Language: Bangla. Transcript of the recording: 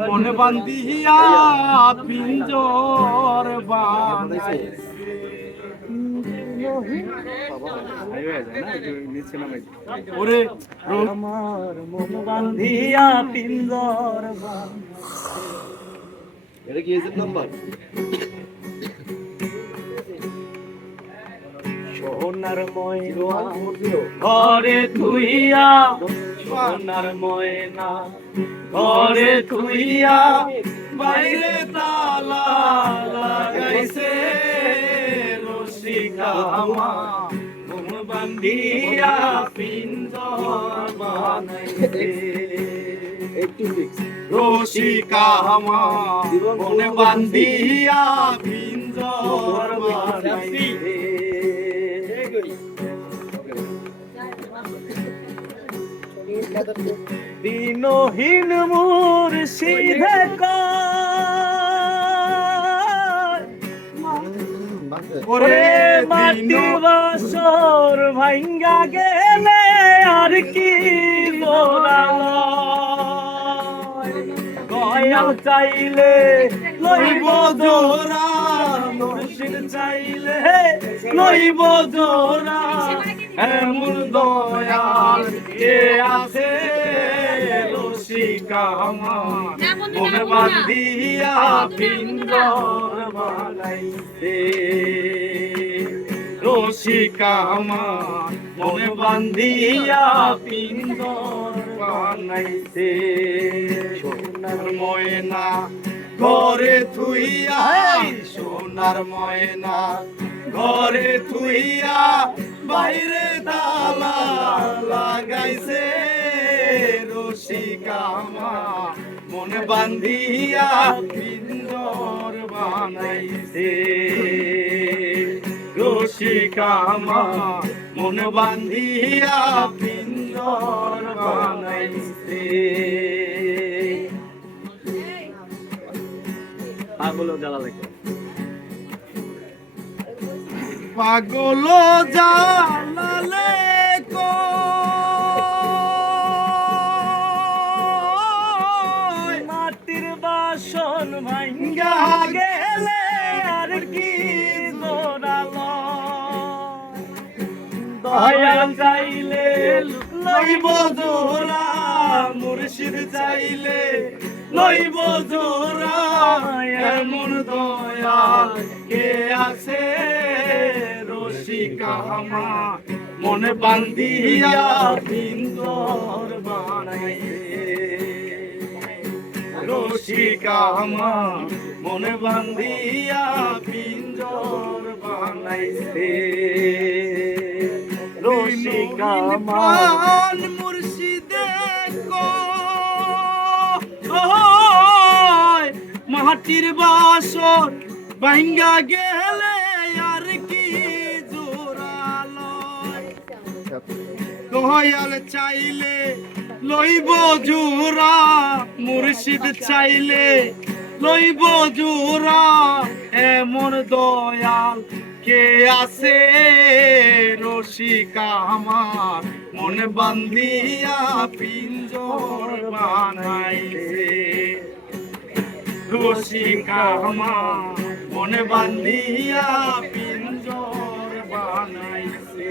মনে বান্ধিয়া পিঞ্জর ওরে আমার মন বান্ধিয়া পিন্দর এটা কি নাম্বার সোনার ময়না। ঘরে তুইয়া সোনার ময়না। ঘরে তুইয়া বাইরে তালা লাগাইছে রসিকা মন বান্ধিয়া পিঞ্জর বানাইছে। রসিকা আমার মনে বান্ধিয়া পিঞ্জর বানাইছে। দিনহীন মোর সিধে ওরে মাটি বাসর ভাঙ্গা গেলে আর কি গয়াল চাইলে লইব জোরা, মুর্শিদ চাইলে লইব জোরা। এমন দয়াল কে আছে আমার। মনে বান্ধিয়া আমার। মনে বানাইছে। সোনার ময়না ঘরে থুইয়া সোনার ময়না ঘরে থুইয়া বাইরে তালা লাগাইছে রসিকা মনে বান্ধিয়া পিঞ্জর বানাইছে। রসিকা আমার। মনে বান্ধিয়া পিঞ্জর বানাইছে। পাগল জ্বালা লাগে। পাগল জালালে ভাঙ্গা গেলে আর কি দোড়ালো দয়া চাইলে লইব জোরা মুর্শিদ চাইলে লইব জোরা এমন দয়াল কে আছে? রসিকা আমার মনে বান্ধিয়া পিন্দর বানাইছে রসিকা আমার মনে বান্ধিয়া পিঞ্জর বানাইছে। রসিকা প্রাণ মুর্শিদে মাটির বাসর ভাঙ্গা গেলে আর কি জোরালয় দয়াল চাইলে লইব জোরা, মুর্শিদ চাইলে লইব জোরা, এমন দয়াল কে আছে? রসিকা আমার মনে বান্ধিয়া পিঞ্জর বানাইছে। রসিকা আমার মনে বান্ধিয়া পিঞ্জর বানাইছে।